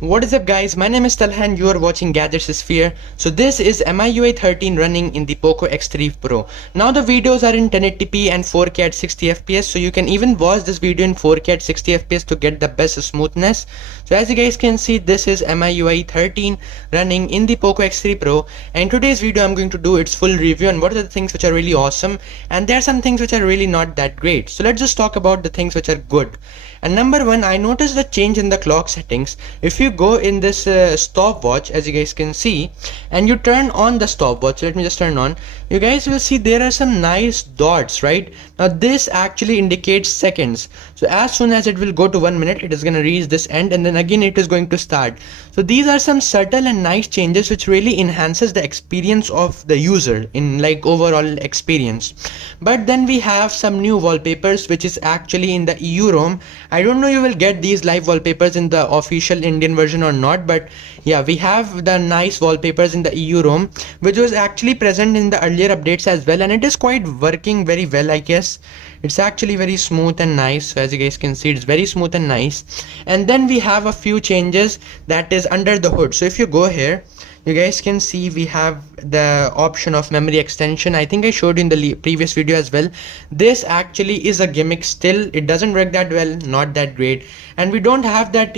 What is up guys, my name is Talha and you are watching Gadgets Sphere. So this is Miui 13 running in the Poco X3 Pro. Now the videos are in 1080p and 4K at 60fps, so you can even watch this video in 4K at 60fps to get the best smoothness. So as you guys can see, this is Miui 13 running in the Poco X3 Pro, and in today's video I'm going to do its full review on what are the things which are really awesome and there are some things which are really not that great. So let's just talk about the things which are good. And number one, I noticed the change in the clock settings. If you go in this stopwatch, as you guys can see, and you turn on the stopwatch, let me just turn on, you guys will see there are some nice dots, right? Now this actually indicates seconds. So as soon as it will go to 1 minute, it is going to reach this end, and then again it is going to start. So these are some subtle and nice changes which really enhances the experience of the user in like overall experience. But then we have some new wallpapers which is actually in the EU ROM. I don't know you will get these live wallpapers in the official Indian version or not, but yeah, we have the nice wallpapers in the EU ROM which was actually present in the earlier updates as well, and it is quite working very well, I guess. It's actually very smooth and nice. So as you guys can see, it's very smooth and nice. And then we have a few changes that is under the hood. So if you go here, you guys can see we have the option of memory extension. I think I showed you in the previous video as well. This actually is a gimmick still. It doesn't work that well, not that great. And we don't have that,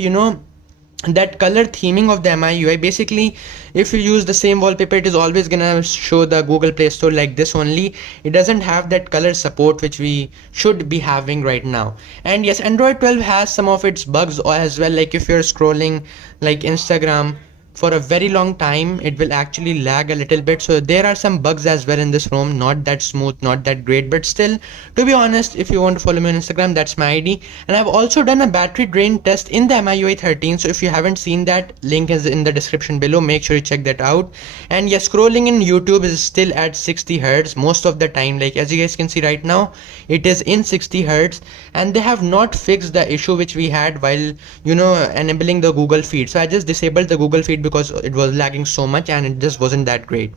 that color theming of the MIUI. Basically, if you use the same wallpaper, it is always gonna show the Google Play Store like this only. It doesn't have that color support which we should be having right now. And yes, Android 12 has some of its bugs as well, like if you're scrolling like Instagram for a very long time, it will actually lag a little bit. So there are some bugs as well in this ROM, not that smooth, not that great, but still, to be honest, if you want to follow me on Instagram, that's my ID. And I've also done a battery drain test in the MIUI 13, so if you haven't seen that, link is in the description below. Make sure you check that out. And yes, scrolling in YouTube is still at 60 Hz most of the time. Like as you guys can see right now, it is in 60 Hz, and they have not fixed the issue which we had while enabling the Google feed. So I just disabled the Google feed because it was lagging so much and it just wasn't that great.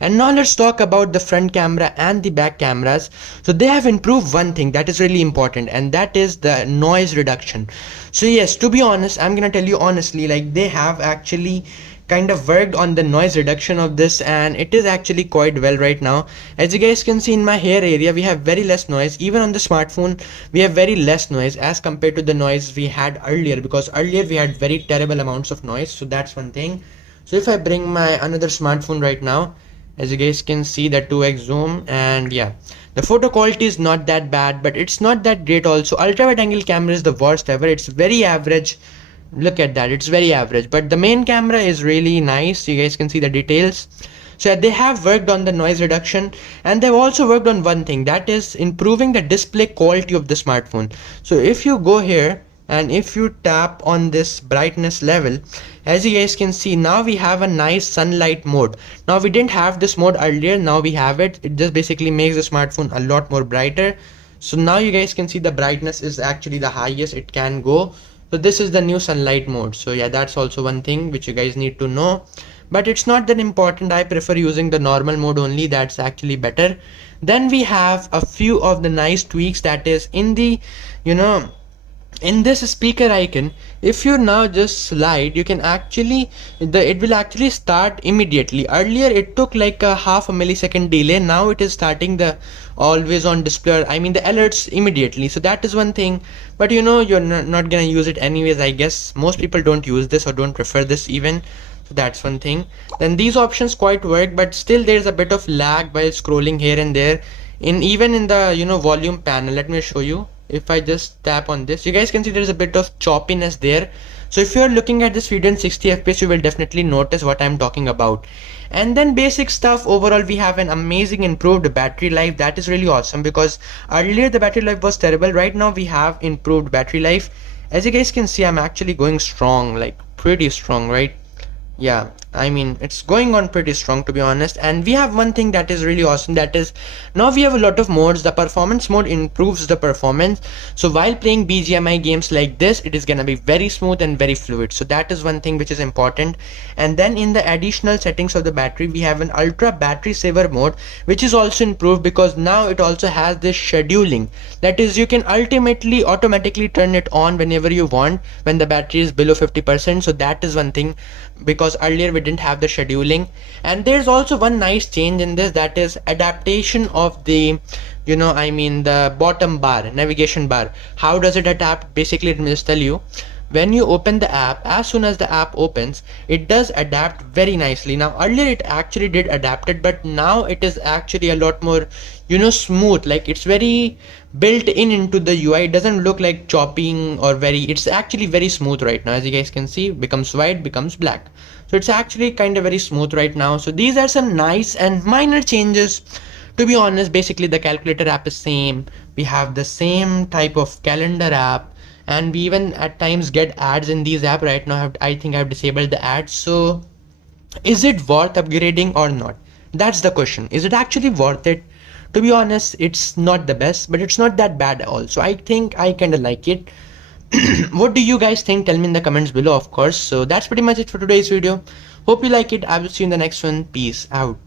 And now let's talk about the front camera and the back cameras. So they have improved one thing that is really important, and that is the noise reduction. So yes, to be honest, I'm gonna tell you honestly, like they have actually kind of worked on the noise reduction of this, and it is actually quite well right now. As you guys can see, in my hair area we have very less noise. Even on the smartphone we have very less noise as compared to the noise we had earlier, because earlier we had very terrible amounts of noise. So that's one thing. So if I bring my another smartphone right now, as you guys can see, the 2x zoom, and yeah, the photo quality is not that bad, but it's not that great also. Ultra wide angle camera is the worst ever. It's very average. Look at that, it's very average, but the main camera is really nice. You guys can see the details. So yeah, they have worked on the noise reduction, and they've also worked on one thing, that is improving the display quality of the smartphone. So if you go here and if you tap on this brightness level, as you guys can see, now we have a nice sunlight mode. Now we didn't have this mode earlier, now we have it. It just basically makes the smartphone a lot more brighter. So now you guys can see the brightness is actually the highest it can go. So this is the new sunlight mode. So yeah, that's also one thing which you guys need to know, but it's not that important. I prefer using the normal mode only, that's actually better. Then we have a few of the nice tweaks, that is in the in this speaker icon. If you now just slide, you can actually it will actually start immediately. Earlier it took like a half a millisecond delay. Now it is starting the always on display, I mean the alerts, immediately. So that is one thing, but you're not gonna use it anyways. I guess most people don't use this or don't prefer this even. So that's one thing. Then these options quite work, but still there's a bit of lag while scrolling here and there, even in the volume panel. Let me show you. If I just tap on this, you guys can see there's a bit of choppiness there. So if you're looking at this video in 60 fps, you will definitely notice what I'm talking about. And then basic stuff, overall we have an amazing improved battery life. That is really awesome, because earlier the battery life was terrible. Right now we have improved battery life. As you guys can see, I'm actually going strong, like pretty strong, right? Yeah, I mean, it's going on pretty strong, to be honest. And we have one thing that is really awesome, that is now we have a lot of modes. The performance mode improves the performance, so while playing BGMI games like this, it is gonna be very smooth and very fluid. So that is one thing which is important. And then in the additional settings of the battery, we have an ultra battery saver mode, which is also improved because now it also has this scheduling. That is, you can ultimately automatically turn it on whenever you want when the battery is below 50%. So that is one thing, because earlier we didn't have the scheduling. And there's also one nice change in this, that is adaptation of the, I mean, the bottom bar, navigation bar. How does it adapt? Basically, let me just tell you. When you open the app, as soon as the app opens, it does adapt very nicely. Now earlier it actually did adapt it, but now it is actually a lot more, smooth. Like, it's very built in into the UI. It doesn't look like chopping or it's actually very smooth right now. As you guys can see, becomes white, becomes black. So it's actually kind of very smooth right now. So these are some nice and minor changes. To be honest, basically the calculator app is same. We have the same type of calendar app, and we even at times get ads in these app. Right now I think I've disabled the ads. So is it worth upgrading or not? That's the question. Is it actually worth it? To be honest, it's not the best, but it's not that bad also. I think I kind of like it. What do you guys think? Tell me in the comments below, of course. So that's pretty much it for today's video. Hope you like it. I will see you in the next one. Peace out.